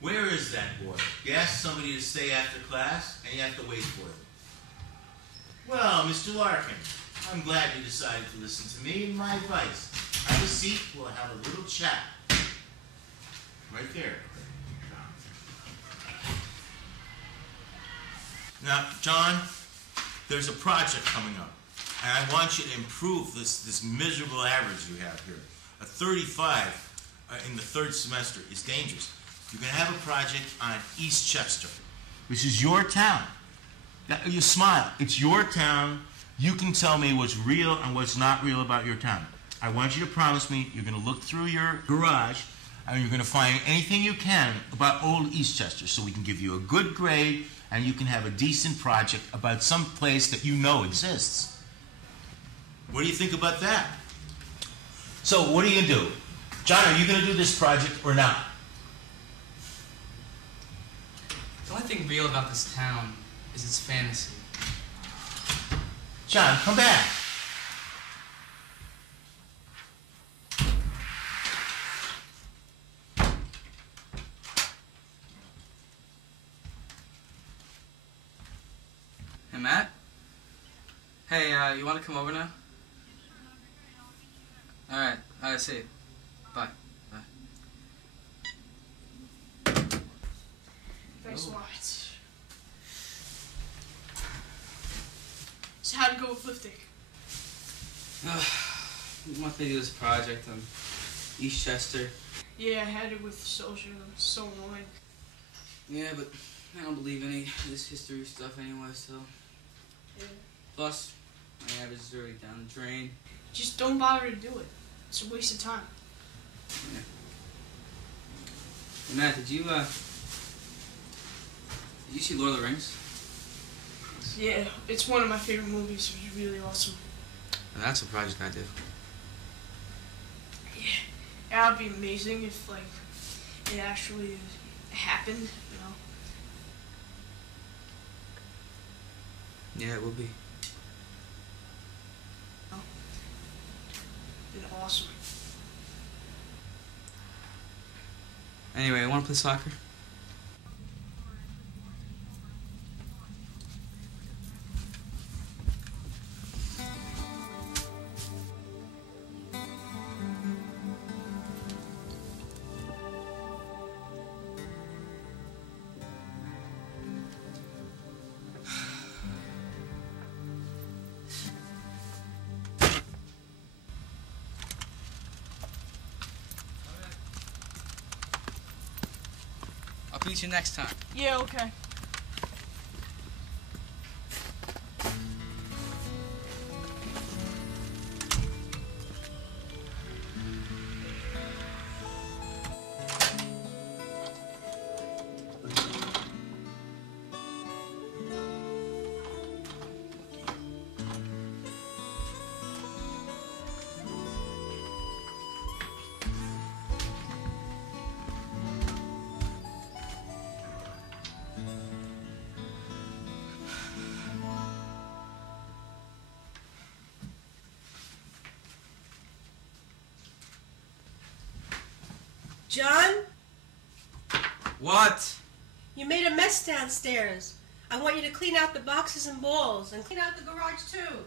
Where is that boy? You ask somebody to stay after class, and you have to wait for him. Well, Mr. Larkin, I'm glad you decided to listen to me and my advice. Have a seat, we'll have a little chat. Right there. Now, John, there's a project coming up, and I want you to improve this miserable average you have here. A 35 in the third semester is dangerous. You're going to have a project on Eastchester. This is your town. Now, you smile. It's your town. You can tell me what's real and what's not real about your town. I want you to promise me you're going to look through your garage and you're going to find anything you can about old Eastchester so we can give you a good grade and you can have a decent project about some place that you know exists. What do you think about that? So what are you going to do? John, are you going to do this project or not? The only thing real about this town is its fantasy. John, come back. Hey, Matt? Hey, you want to come over now? Alright, I see you. Bye. Bye. Thanks a lot. So how'd it go with Liftig? You want me to do this project on Eastchester? Yeah, I had it with social. It's so annoying. Yeah, but I don't believe any of this history stuff anyway, so... Yeah. Plus, my average is already down the drain. Just don't bother to do it. It's a waste of time. Yeah. Hey, Matt, did you see Lord of the Rings? Yeah, it's one of my favorite movies. It was really awesome. Well, that's a project I do. Yeah, that would be amazing if, like, it actually happened, you know? Yeah, it would be. Oh. It'd be awesome. Anyway, I want to play soccer? I'll beat you next time. Yeah, okay. John? What? You made a mess downstairs. I want you to clean out the boxes and balls and clean out the garage too.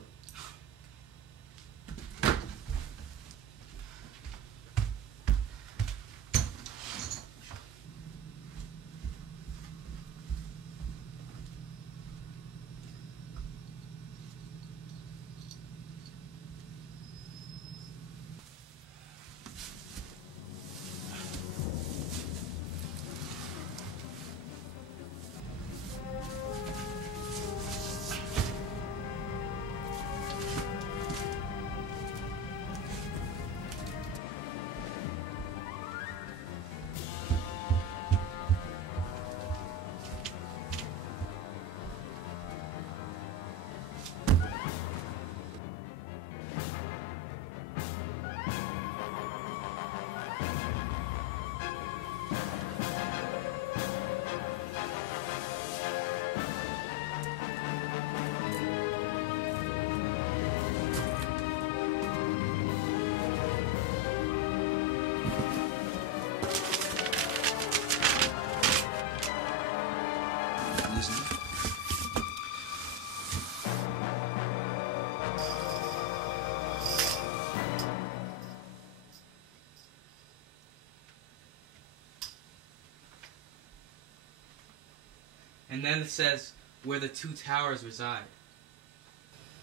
And then it says where the two towers reside.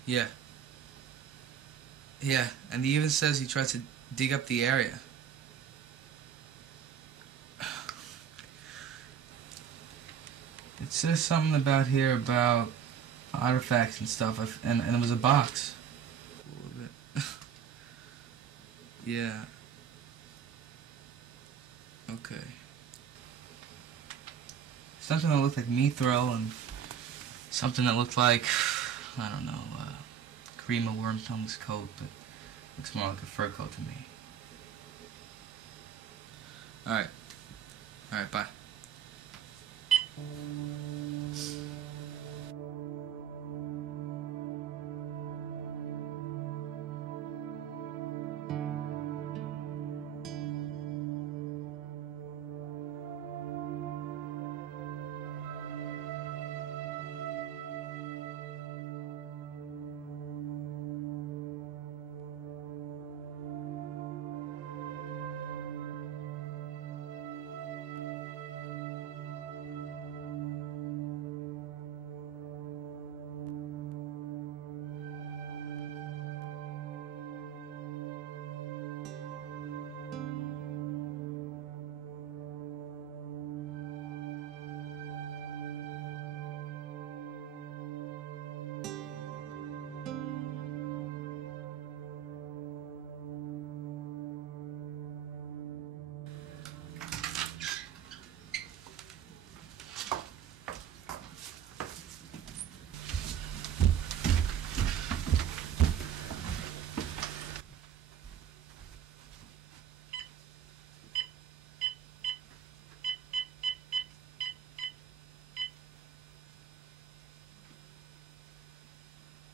Yeah. Yeah, and he even says he tried to dig up the area. It says something about here about artifacts and stuff, and it was a box. A little bit. Yeah. Okay. Something that looked like mithril and something that looked like, I don't know, cream of worm tongue's coat, but looks more like a fur coat to me. Alright. Alright, bye.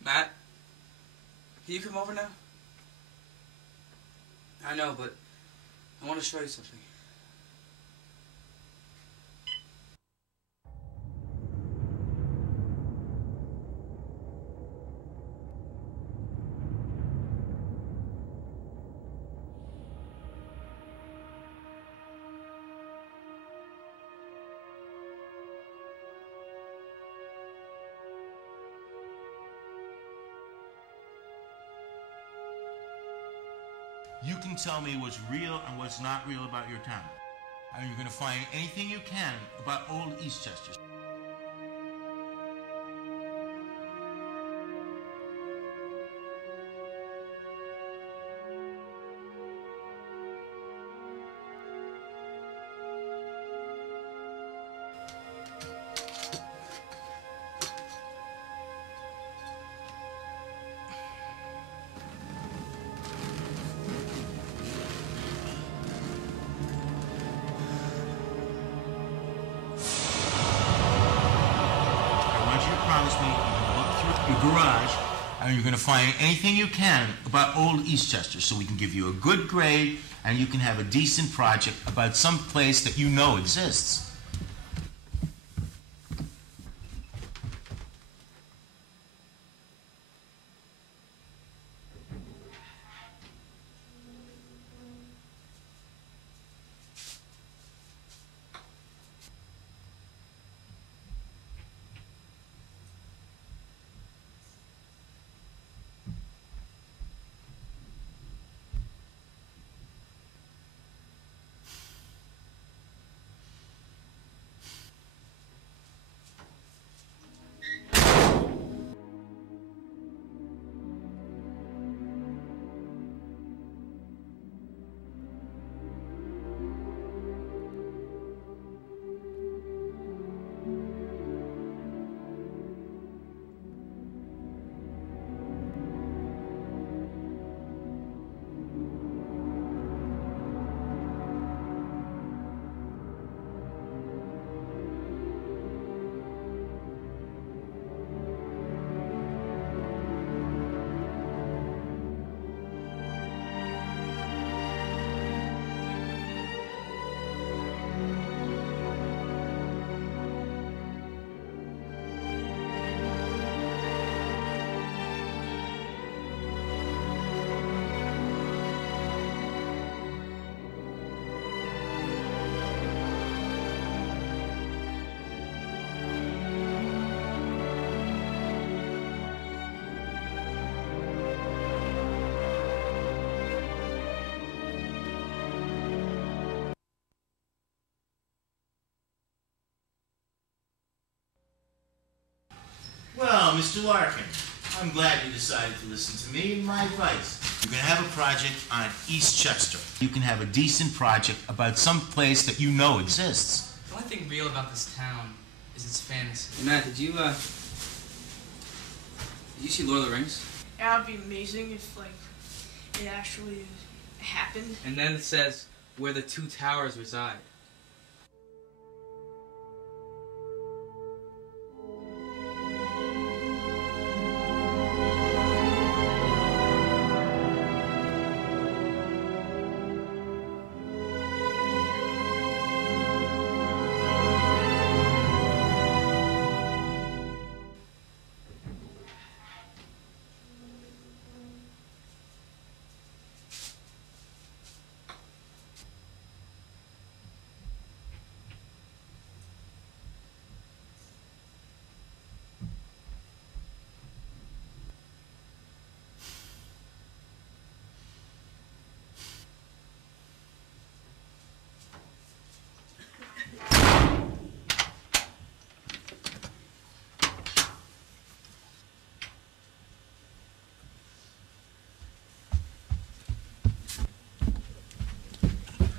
Matt, can you come over now? I know, but I want to show you something. You can tell me what's real and what's not real about your town. And you're going to find anything you can about old Eastchester. Promise me you're going to look through your garage and you're going to find anything you can about old Eastchester so we can give you a good grade and you can have a decent project about some place that you know exists. Well, Mr. Larkin, I'm glad you decided to listen to me and my advice. You're going to have a project on East Chester. You can have a decent project about some place that you know exists. The only thing real about this town is its fantasy. Hey, Matt, did you see Lord of the Rings? That would be amazing if, like, it actually happened. And then it says where the two towers reside.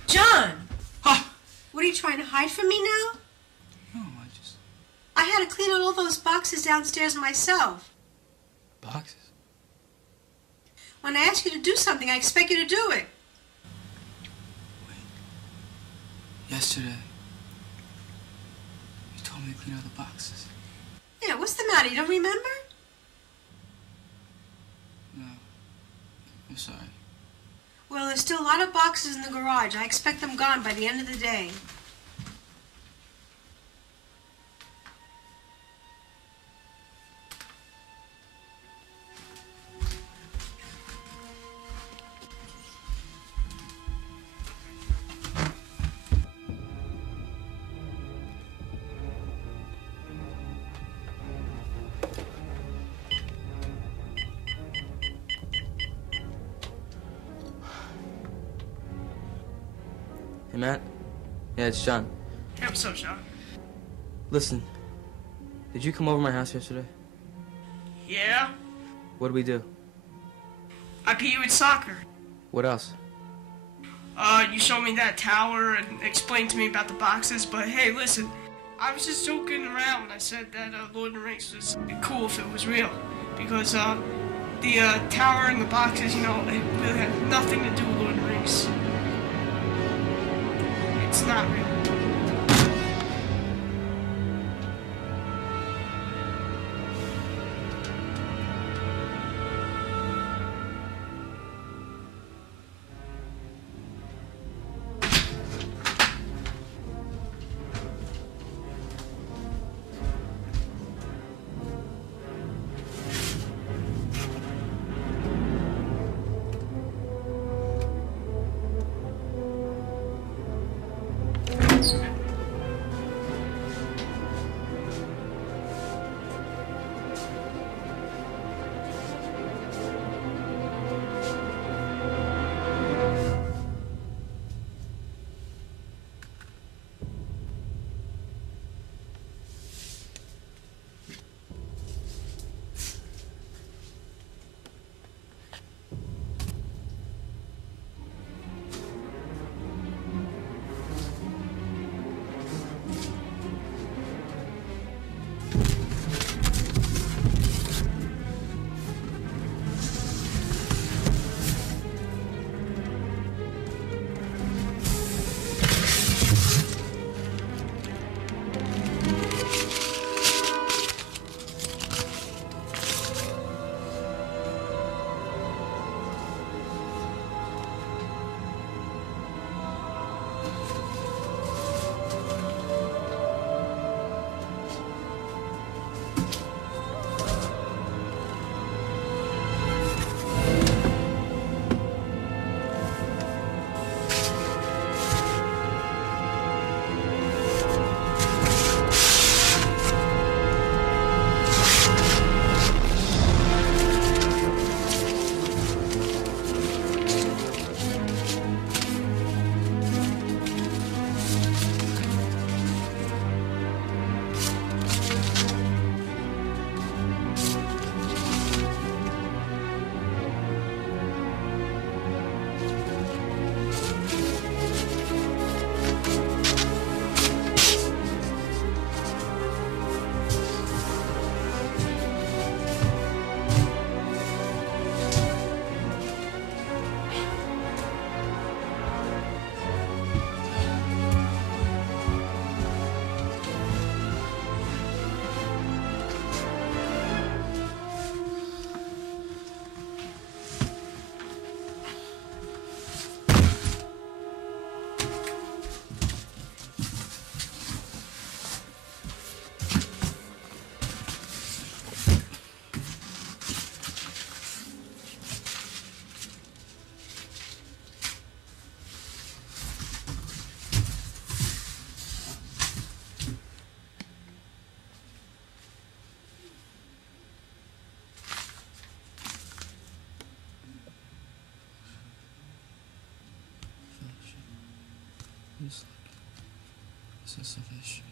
John! What are you trying to hide from me now? No, I had to clean out all those boxes downstairs myself. Boxes? When I ask you to do something, I expect you to do it. Yesterday, you told me to clean out the boxes. Yeah, what's the matter? You don't remember? No. I'm sorry. Well, there's still a lot of boxes in the garage. I expect them gone by the end of the day. Hey, Matt? Yeah, it's John. Yeah, what's up, Sean? Listen, did you come over my house yesterday? Yeah? What did we do? I beat you in soccer. What else? You showed me that tower and explained to me about the boxes, but hey, listen, I was just joking around when I said that Lord of the Rings was cool if it was real. Because the tower and the boxes, you know, it really had nothing to do with Lord of the Rings. It's not real. This is something to show you.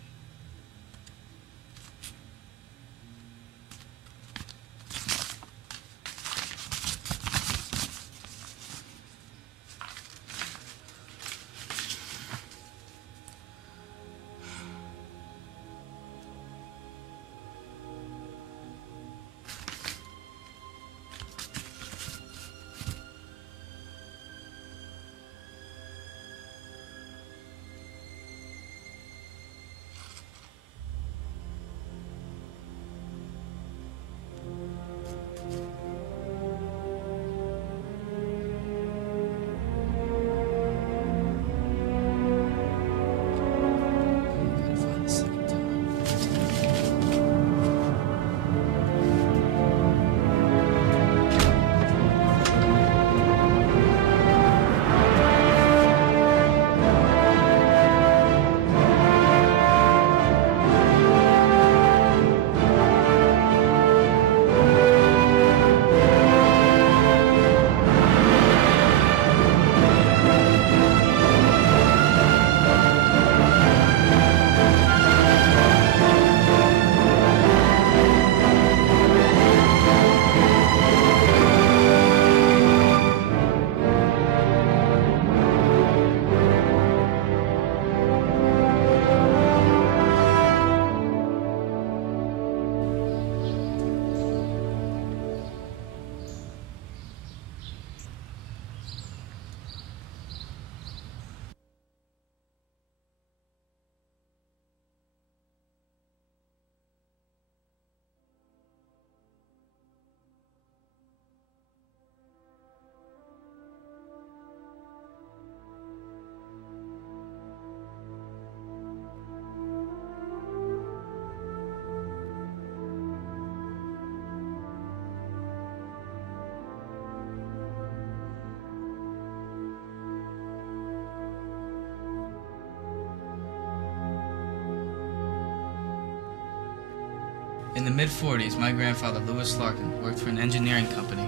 In the mid-40s, my grandfather, Louis Larkin, worked for an engineering company,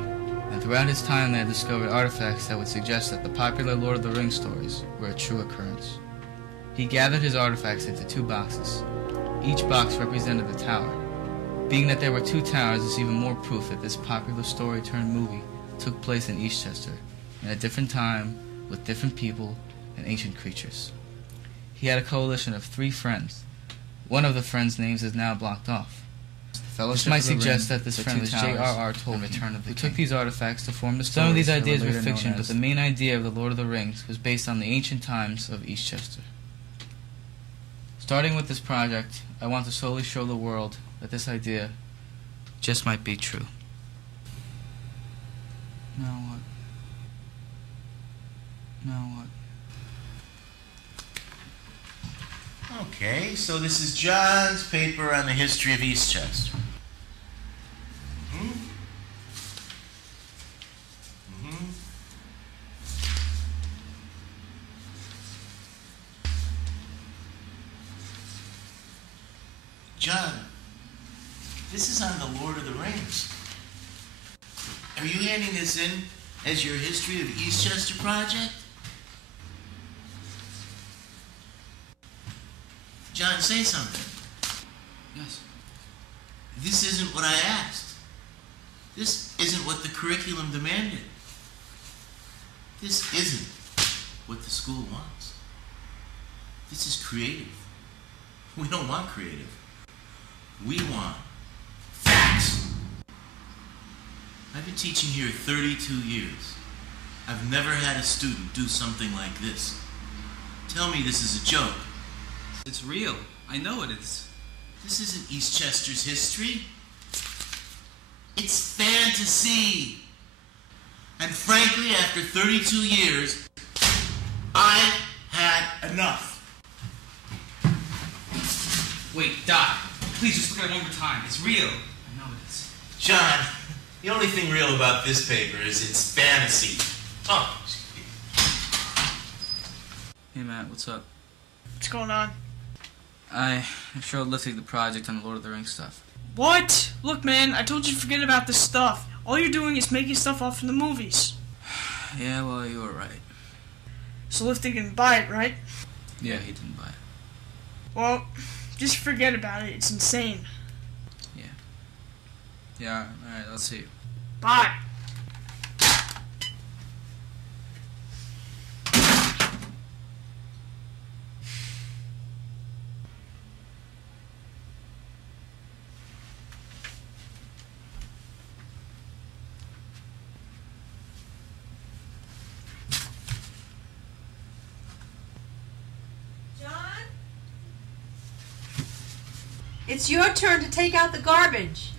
and throughout his time there discovered artifacts that would suggest that the popular Lord of the Rings stories were a true occurrence. He gathered his artifacts into 2 boxes. Each box represented a tower. Being that there were 2 towers is even more proof that this popular story-turned-movie took place in Eastchester, in a different time, with different people and ancient creatures. He had a coalition of 3 friends. One of the friends' names is now blocked off. This might suggest that this friend was J.R.R. Tolkien, who took these artifacts to form the stories. Some of these ideas were fiction, but the main idea of the Lord of the Rings was based on the ancient times of Eastchester. Starting with this project, I want to slowly show the world that this idea just might be true. Now what? Now what? Okay, so this is John's paper on the history of Eastchester. John, this is on the Lord of the Rings. Are you handing this in as your history of Eastchester project? John, say something. Yes. This isn't what I asked. This isn't what the curriculum demanded. This isn't what the school wants. This is creative. We don't want creative. We want facts. I've been teaching here 32 years. I've never had a student do something like this. Tell me this is a joke. It's real. I know it is. This isn't Eastchester's history. It's fantasy. And frankly, after 32 years, I've had enough. Wait, Doc. Please just look at it one more time. It's real. I know it is. John, the only thing real about this paper is it's fantasy. Oh. Hey, Matt, what's up? What's going on? I showed Liftig the project on the Lord of the Rings stuff. What? Look, man, I told you to forget about this stuff. All you're doing is making stuff up from the movies. Yeah, well, you were right. So Liftig didn't buy it, right? Yeah, he didn't buy it. Well, just forget about it. It's insane. Yeah. Yeah, alright, I'll see you. Bye. It's your turn to take out the garbage.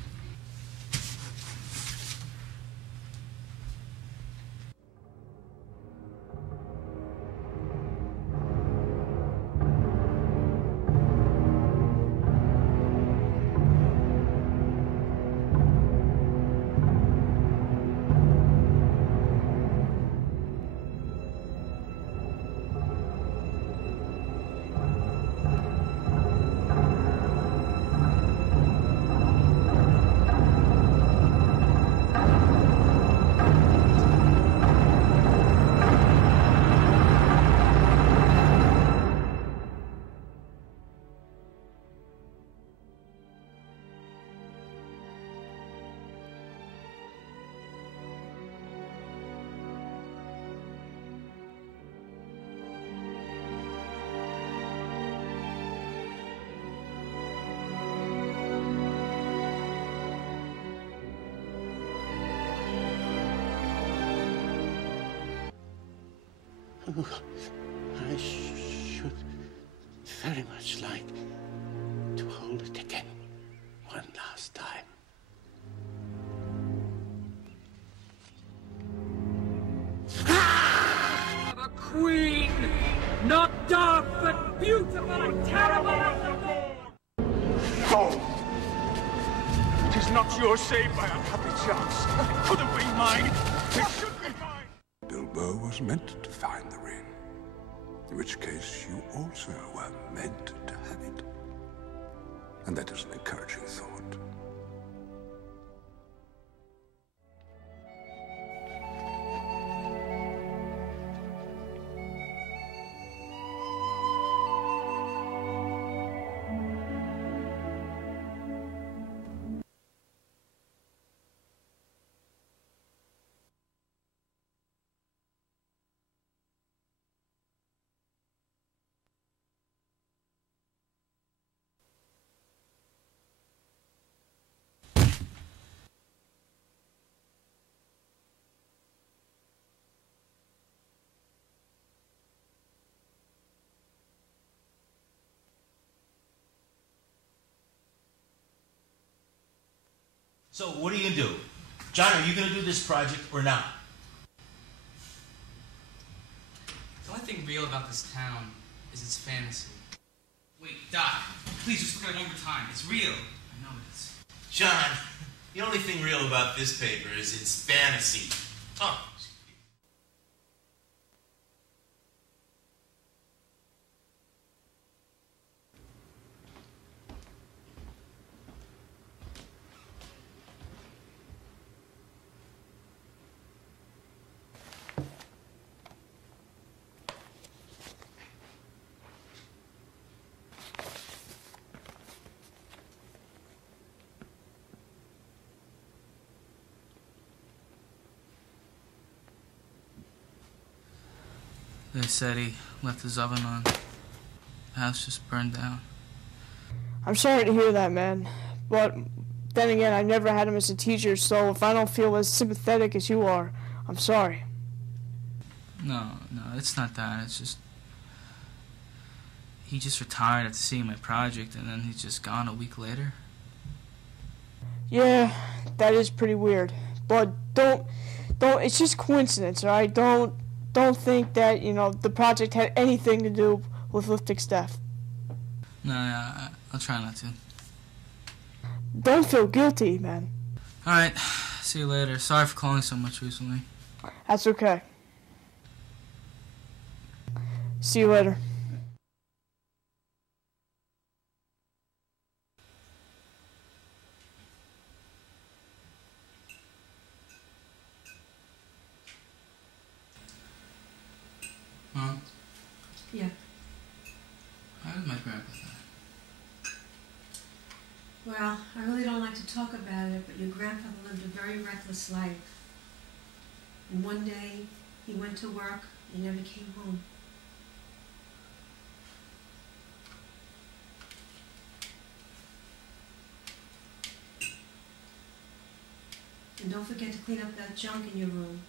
I should very much like to hold it again one last time. A queen, not dark but beautiful and terrible as the dawn. Go! It is not yours, saved by unhappy chance. It could have been mine. It should be mine. Bilbo was meant to find the ring, in which case you also were meant to have it. And that is an encouraging thought. So what are you going to do? John, are you going to do this project or not? The only thing real about this town is its fantasy. Wait, Doc, please just look at it one more time. It's real. I know it is. John, the only thing real about this paper is its fantasy. Oh. They said he left his oven on. The house just burned down. I'm sorry to hear that, man. But then again, I never had him as a teacher, so if I don't feel as sympathetic as you are, I'm sorry. No, it's not that. It's just... He just retired after seeing my project, and then he's just gone a week later. Yeah, that is pretty weird. But don't, it's just coincidence, alright? Don't think that, the project had anything to do with Liftig's death. No, I'll try not to. Don't feel guilty, man. Alright, see you later. Sorry for calling so much recently. That's okay. See you later. Mom? Yeah. Grandpa thought. Well, I really don't like to talk about it, but your grandfather lived a very reckless life. And one day, he went to work and never came home. And don't forget to clean up that junk in your room.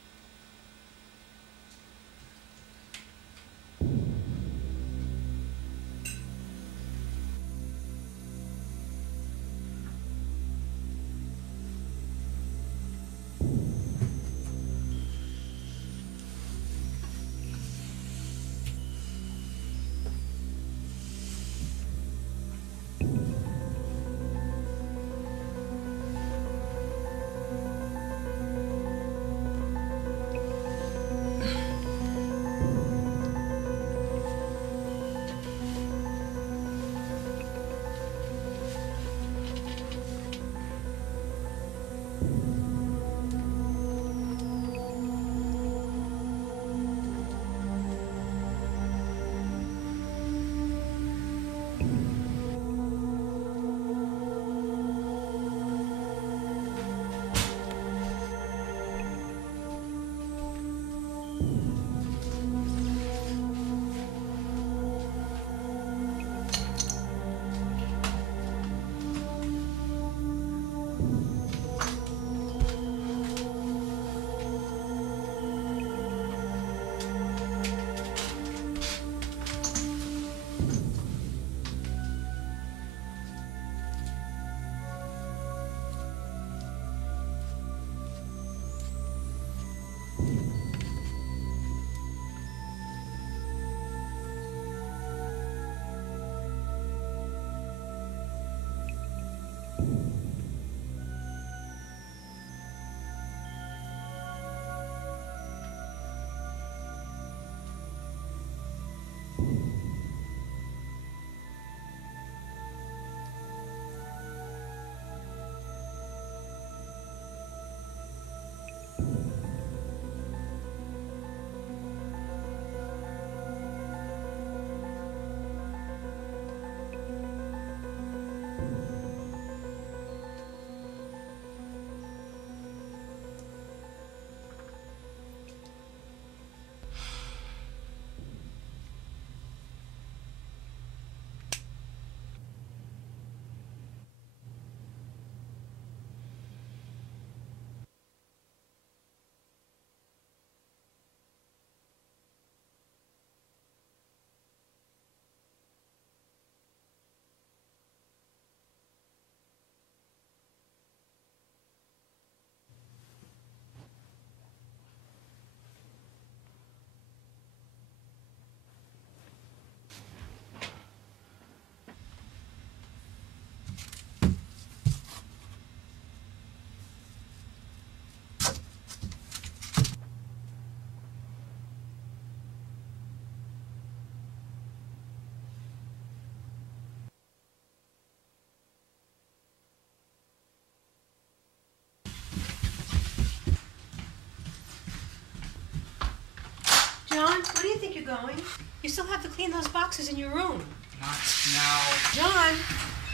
John, where do you think you're going? You still have to clean those boxes in your room. Not now. John,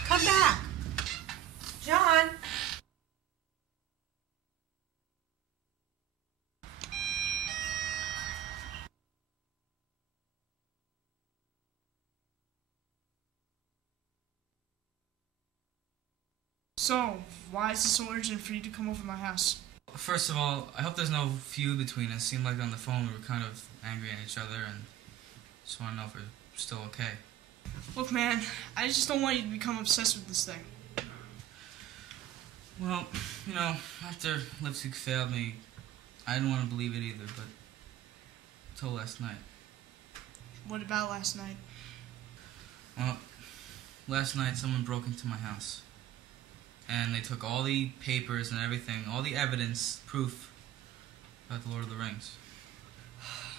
come back. John. So, why is it so urgent for you to come over my house? First of all, I hope there's no feud between us. Seemed like on the phone we were kind of angry at each other, and just want to know if we're still okay. Look, man, I just don't want you to become obsessed with this thing. Well, you know, after Liftig failed me, I didn't want to believe it either, but until last night. What about last night? Well, last night someone broke into my house. And they took all the papers and everything, all the evidence, proof about the Lord of the Rings.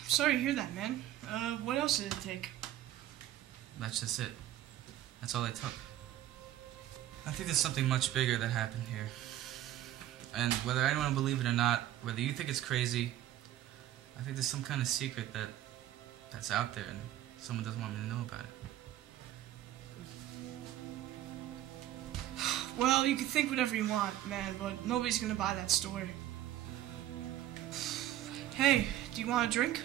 Sorry to hear that, man. What else did it take? That's just it. That's all they took. I think there's something much bigger that happened here. And whether anyone will believe it or not, whether you think it's crazy, I think there's some kind of secret that's out there and someone doesn't want me to know about it. Well, you can think whatever you want, man, but nobody's gonna buy that story. Hey, do you want a drink?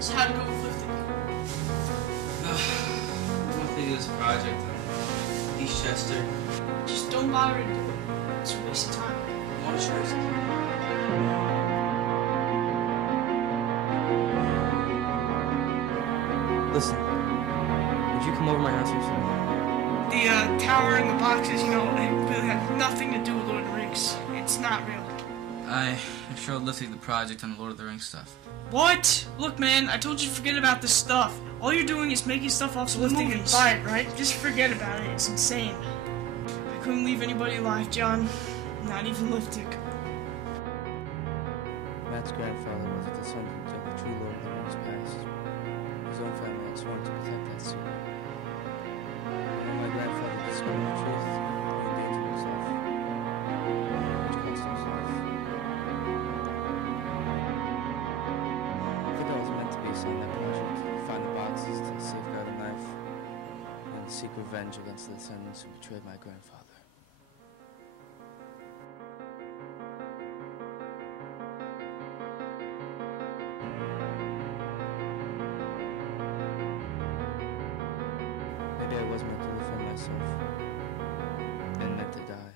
So how'd it go with Liftig? I want to do this project on East Chester. Just don't bother to do it. It's a waste of time. More choice. Listen, would you come over to my house or something? The tower and the boxes, you know, they really have nothing to do with Lord of the Rings. It's not real. I showed Liftig the project on the Lord of the Rings stuff. What? Look, man, I told you to forget about this stuff. All you're doing is making stuff off of Liftig and buy it, right? Just forget about it. It's insane. I couldn't leave anybody alive, John. Not even Liftig. Matt's grandfather was a descendant of the true Lord of the Rings past. His own family had sworn to protect that secret. When my grandfather discovered the truth, he endangered himself, which cost him his life. I think I was meant to be assigned that project, find the boxes to safeguard the knife, and seek revenge against the descendants who betrayed my grandfather. Maybe I was meant to live for myself, and meant to die.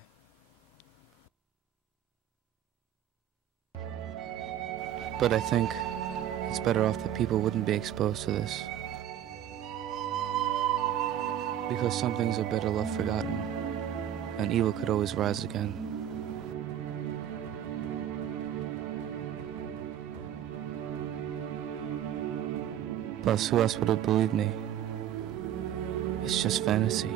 But I think it's better off that people wouldn't be exposed to this. Because some things are better left forgotten, and evil could always rise again. Plus, who else would have believed me? It's just fantasy.